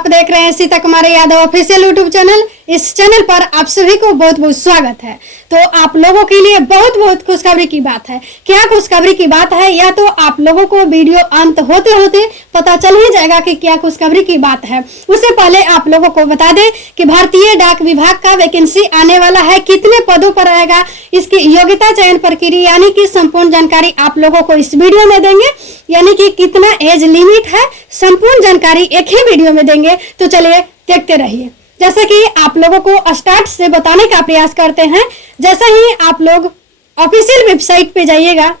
आप देख रहे हैं सीता कुमारी यादव ऑफिशियल यूट्यूब चैनल। इस चैनल पर आप सभी को बहुत बहुत स्वागत है। तो आप लोगों के लिए बहुत बहुत खुशखबरी की बात है। क्या खुशखबरी की बात है, या तो आप लोगों को वीडियो अंत होते होते पता चल ही जाएगा कि क्या खुशखबरी की बात है। उससे पहले आप लोगों को बता दें कि भारतीय डाक विभाग का वैकेंसी आने वाला है, कितने पदों पर आएगा, इसकी योग्यता चयन प्रक्रिया यानी कि संपूर्ण जानकारी आप लोगों को इस वीडियो में देंगे। यानी कि कितना एज लिमिट है, संपूर्ण जानकारी एक ही वीडियो में देंगे। तो चलिए देखते रहिए। जैसे कि आप लोगों को स्टार्ट से बताने का प्रयास करते हैं। जैसे ही आप लोग ऑफिशियल वेबसाइट पे जाइएगा,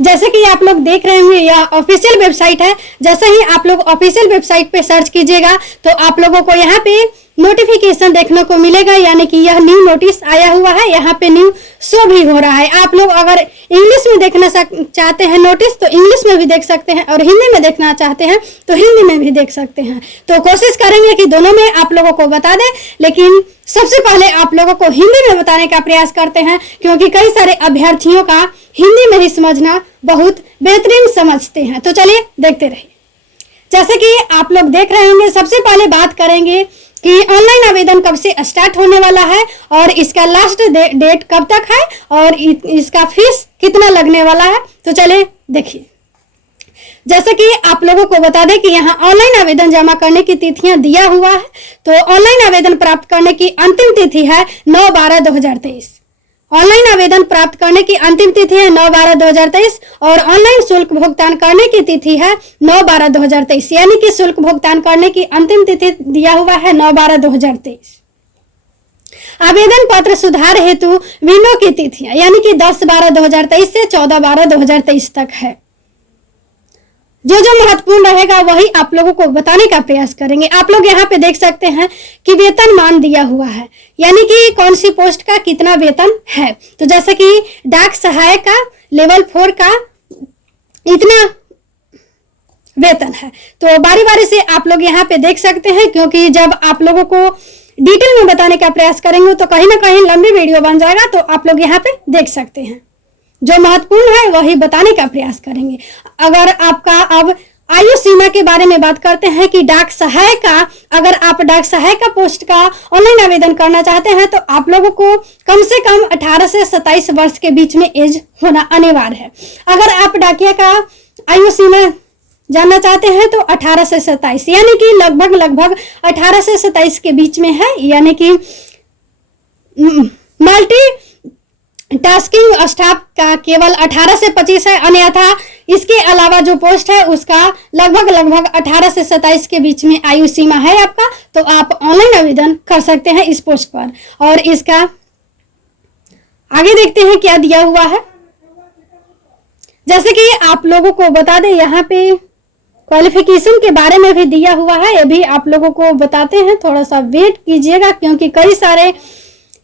जैसे कि आप लोग देख रहे होंगे यह ऑफिशियल वेबसाइट है। जैसे ही आप लोग ऑफिशियल वेबसाइट पे सर्च कीजिएगा तो आप लोगों को यहाँ पे नोटिफिकेशन देखने को मिलेगा, यानी कि यह न्यू नोटिस आया हुआ है। यहाँ पे न्यू शो भी हो रहा है। आप लोग अगर इंग्लिश में देखना चाहते हैं नोटिस तो इंग्लिश में भी देख सकते हैं, और हिंदी में देखना चाहते हैं तो हिंदी में भी देख सकते हैं। तो कोशिश करेंगे कि दोनों में आप लोगों को बता दें, लेकिन सबसे पहले आप लोगों को हिंदी में बताने का प्रयास करते हैं, क्योंकि कई सारे अभ्यर्थियों का हिंदी में ही समझना बहुत बेहतरीन समझते हैं। तो चलिए देखते रहिए। जैसे कि आप लोग देख रहे होंगे, सबसे पहले बात करेंगे कि ऑनलाइन आवेदन कब से स्टार्ट होने वाला है और इसका लास्ट डेट कब तक है और इसका फीस कितना लगने वाला है। तो चलिए देखिए। जैसे कि आप लोगों को बता दें कि यहाँ ऑनलाइन आवेदन जमा करने की तिथियां दिया हुआ है। तो ऑनलाइन आवेदन प्राप्त करने की अंतिम तिथि है 9/12/2023। ऑनलाइन आवेदन प्राप्त करने की अंतिम तिथि है 9/12/2023 और ऑनलाइन शुल्क भुगतान करने की तिथि है 9/12/2023। यानी कि शुल्क भुगतान करने की अंतिम तिथि दिया हुआ है 9/12/2023। आवेदन पत्र सुधार हेतु विनो की तिथियां यानी कि 10/12/2023 से 14/12/2023 तक है। जो महत्वपूर्ण रहेगा वही आप लोगों को बताने का प्रयास करेंगे। आप लोग यहाँ पे देख सकते हैं कि वेतन मान दिया हुआ है, यानी कि कौन सी पोस्ट का कितना वेतन है। तो जैसे कि डाक सहायक का लेवल 4 का इतना वेतन है। तो बारी बारी से आप लोग यहाँ पे देख सकते हैं, क्योंकि जब आप लोगों को डिटेल में बताने का प्रयास करेंगे तो कहीं ना कहीं लंबी वीडियो बन जाएगा। तो आप लोग यहाँ पे देख सकते हैं, जो महत्वपूर्ण है वही बताने का प्रयास करेंगे। अगर आपका अब आयु सीमा के बारे में बात करते हैं कि डाक सहायक का, अगर आप डाक सहायक का पोस्ट का ऑनलाइन आवेदन करना चाहते हैं तो आप लोगों को कम से कम 18 से 27 वर्ष के बीच में एज होना अनिवार्य है। अगर आप डाकिया का आयु सीमा जानना चाहते हैं तो 18 से 27 यानी कि लगभग 18 से 27 के बीच में है। यानी कि मल्टी टास्किंग स्टाफ का केवल 18 से 25 है, अन्यथा इसके अलावा जो पोस्ट है उसका लगभग 18 से 27 के बीच में आयु सीमा है आपका। तो आप ऑनलाइन आवेदन कर सकते हैं इस पोस्ट पर। और इसका आगे देखते हैं क्या दिया हुआ है। जैसे कि आप लोगों को बता दें, यहाँ पे क्वालिफिकेशन के बारे में भी दिया हुआ है, ये भी आप लोगों को बताते हैं। थोड़ा सा वेट कीजिएगा, क्योंकि कई सारे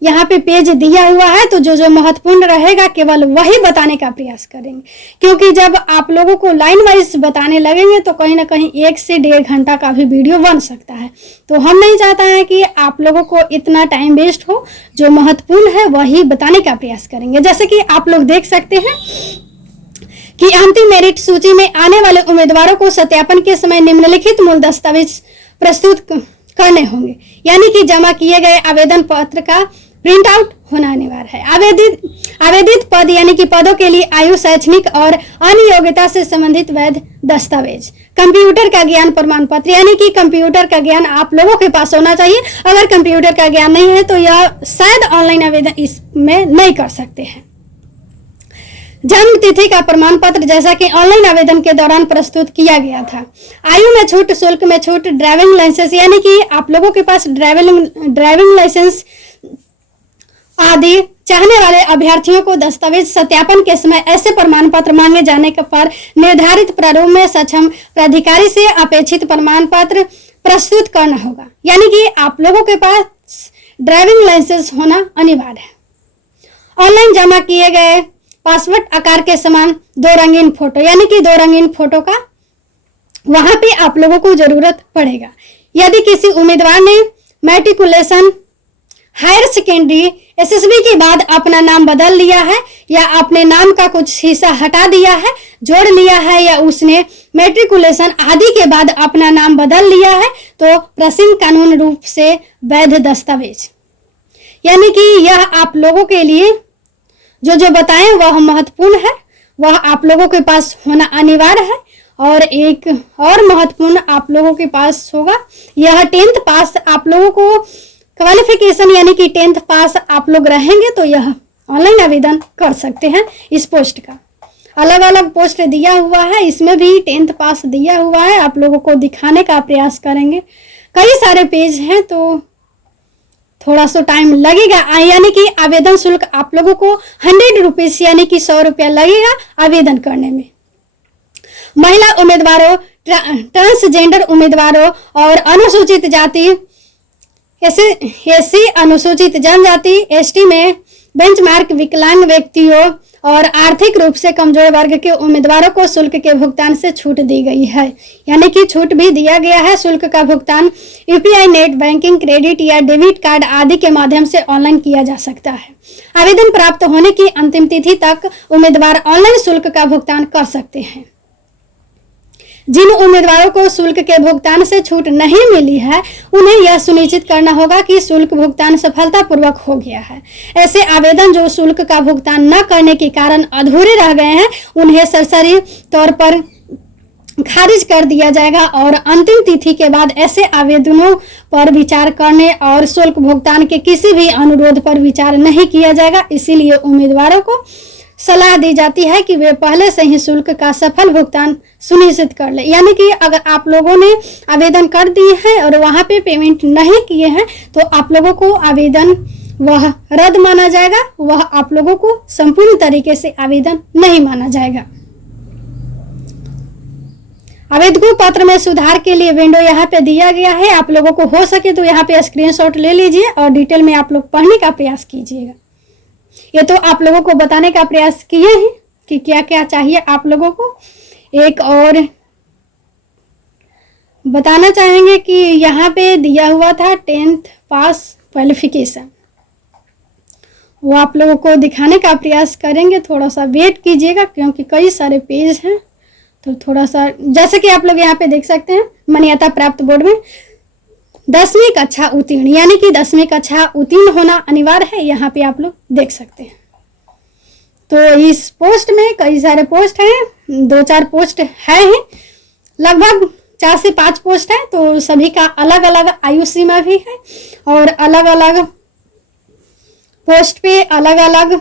यहाँ पे पेज दिया हुआ है। तो जो महत्वपूर्ण रहेगा केवल वही बताने का प्रयास करेंगे, क्योंकि जब आप लोगों को लाइन वाइज बताने लगेंगे तो कहीं ना कहीं 1 से 1.5 घंटा का भी वीडियो बन सकता है। तो हम नहीं चाहते हैं कि आप लोगों को इतना टाइम वेस्ट हो। जो महत्वपूर्ण है वही बताने का प्रयास करेंगे। जैसे कि आप लोग देख सकते हैं कि अंतिम मेरिट सूची में आने वाले उम्मीदवारों को सत्यापन के समय निम्नलिखित मूल दस्तावेज प्रस्तुत करने होंगे। यानी कि जमा किए गए आवेदन पत्र का प्रिंट आउट होना अनिवार्य है। आवेदित पद यानी कि पदों के लिए आयु, शैक्षणिक और अन्य योग्यता से संबंधित वैध दस्तावेज, कंप्यूटर का ज्ञान प्रमाण पत्र यानी कि कंप्यूटर का ज्ञान आप लोगों के पास होना चाहिए। अगर कंप्यूटर का ज्ञान नहीं है तो यह शायद ऑनलाइन आवेदन इसमें नहीं कर सकते हैं। जन्म तिथि का प्रमाण पत्र जैसा कि ऑनलाइन आवेदन के दौरान प्रस्तुत किया गया था। आयु में छूट, शुल्क में छूट, ड्राइविंग लाइसेंस यानी कि आप लोगों के पास ड्राइविंग लाइसेंस आदि चाहने वाले अभ्यर्थियों को दस्तावेज सत्यापन के समय ऐसे प्रमाण पत्र मांगे जाने पर निर्धारित प्रारूप में सक्षम प्राधिकारी से अपेक्षित प्रमाण पत्र प्रस्तुत करना होगा। यानी कि आप लोगों के पास ड्राइविंग लाइसेंस होना अनिवार्य है। ऑनलाइन जमा किए गए पासपोर्ट आकार के समान 2 रंगीन फोटो यानी कि 2 रंगीन फोटो का वहां पे आप लोगों को जरूरत पड़ेगा। यदि किसी उम्मीदवार ने मैट्रिकुलेशन हायर सेकेंडरी एसएसबी के बाद अपना नाम बदल लिया है या अपने नाम का कुछ हिस्सा हटा दिया है, जोड़ लिया है, या उसने मैट्रिकुलेशन आदि के बाद अपना नाम बदल लिया है, तो प्रसिद्ध कानून रूप से वैध दस्तावेज। यानी कि यह आप लोगों के लिए जो बताएं वह महत्वपूर्ण है, वह आप लोगों के पास होना अनिवार्य है। और एक और महत्वपूर्ण आप लोगों के पास होगा, यह 10th पास आप लोगों को क्वालिफिकेशन, यानी कि 10th पास आप लोग रहेंगे तो यह ऑनलाइन आवेदन कर सकते हैं। इस पोस्ट का अलग अलग पोस्ट दिया हुआ है, इसमें भी 10th पास दिया हुआ है, आप लोगों को दिखाने का प्रयास करेंगे। कई सारे पेज हैं तो थोड़ा सा टाइम लगेगा, यानी कि आवेदन शुल्क आप लोगों को 100 रुपीज यानी कि 100 रुपया लगेगा आवेदन करने में। महिला उम्मीदवारों, ट्रांसजेंडर उम्मीदवारों और अनुसूचित जाति एससी, अनुसूचित जनजाति एसटी में बेंचमार्क विकलांग व्यक्तियों और आर्थिक रूप से कमजोर वर्ग के उम्मीदवारों को शुल्क के भुगतान से छूट दी गई है। यानी कि छूट भी दिया गया है। शुल्क का भुगतान यूपीआई, नेट बैंकिंग, क्रेडिट या डेबिट कार्ड आदि के माध्यम से ऑनलाइन किया जा सकता है। आवेदन प्राप्त होने की अंतिम तिथि तक उम्मीदवार ऑनलाइन शुल्क का भुगतान कर सकते हैं। जिन उम्मीदवारों को शुल्क के भुगतान से छूट नहीं मिली है, उन्हें यह सुनिश्चित करना होगा कि शुल्क भुगतान सफलतापूर्वक हो गया है। ऐसे आवेदन जो शुल्क का भुगतान न करने के कारण अधूरे रह गए हैं, उन्हें सरसरी तौर पर खारिज कर दिया जाएगा और अंतिम तिथि के बाद ऐसे आवेदनों पर विचार करने और शुल्क भुगतान के किसी भी अनुरोध पर विचार नहीं किया जाएगा। इसीलिए उम्मीदवारों को सलाह दी जाती है कि वे पहले से ही शुल्क का सफल भुगतान सुनिश्चित कर ले। यानी कि अगर आप लोगों ने आवेदन कर दिए हैं और वहां पे पेमेंट नहीं किए हैं तो आप लोगों को आवेदन वह रद्द माना जाएगा, वह आप लोगों को संपूर्ण तरीके से आवेदन नहीं माना जाएगा। आवेदकों पत्र में सुधार के लिए विंडो यहाँ पे दिया गया है। आप लोगों को हो सके तो यहाँ पे स्क्रीनशॉट ले लीजिए और डिटेल में आप लोग पढ़ने का प्रयास कीजिएगा। ये तो आप लोगों को बताने का प्रयास किए हैं कि क्या क्या चाहिए आप लोगों को। एक और बताना चाहेंगे कि यहाँ पे दिया हुआ था 10th पास क्वालिफिकेशन, वो आप लोगों को दिखाने का प्रयास करेंगे। थोड़ा सा वेट कीजिएगा क्योंकि कई सारे पेज हैं, तो थोड़ा सा, जैसे कि आप लोग यहाँ पे देख सकते हैं, मान्यता प्राप्त बोर्ड में 10वीं कक्षा उत्तीर्ण, यानी कि 10वीं कक्षा उत्तीर्ण होना अनिवार्य है। यहाँ पे आप लोग देख सकते हैं। तो इस पोस्ट में कई सारे पोस्ट हैं, 2-4 पोस्ट है ही, लगभग 4 से 5 पोस्ट है। तो सभी का अलग अलग आयु सीमा भी है और अलग अलग पोस्ट पे अलग अलग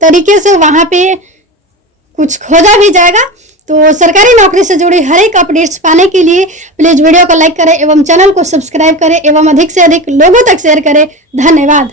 तरीके से वहाँ पे कुछ खोजा भी जाएगा। तो सरकारी नौकरी से जुड़ी हर एक अपडेट्स पाने के लिए प्लीज वीडियो को लाइक करें एवं चैनल को सब्सक्राइब करें एवं अधिक से अधिक लोगों तक शेयर करें। धन्यवाद।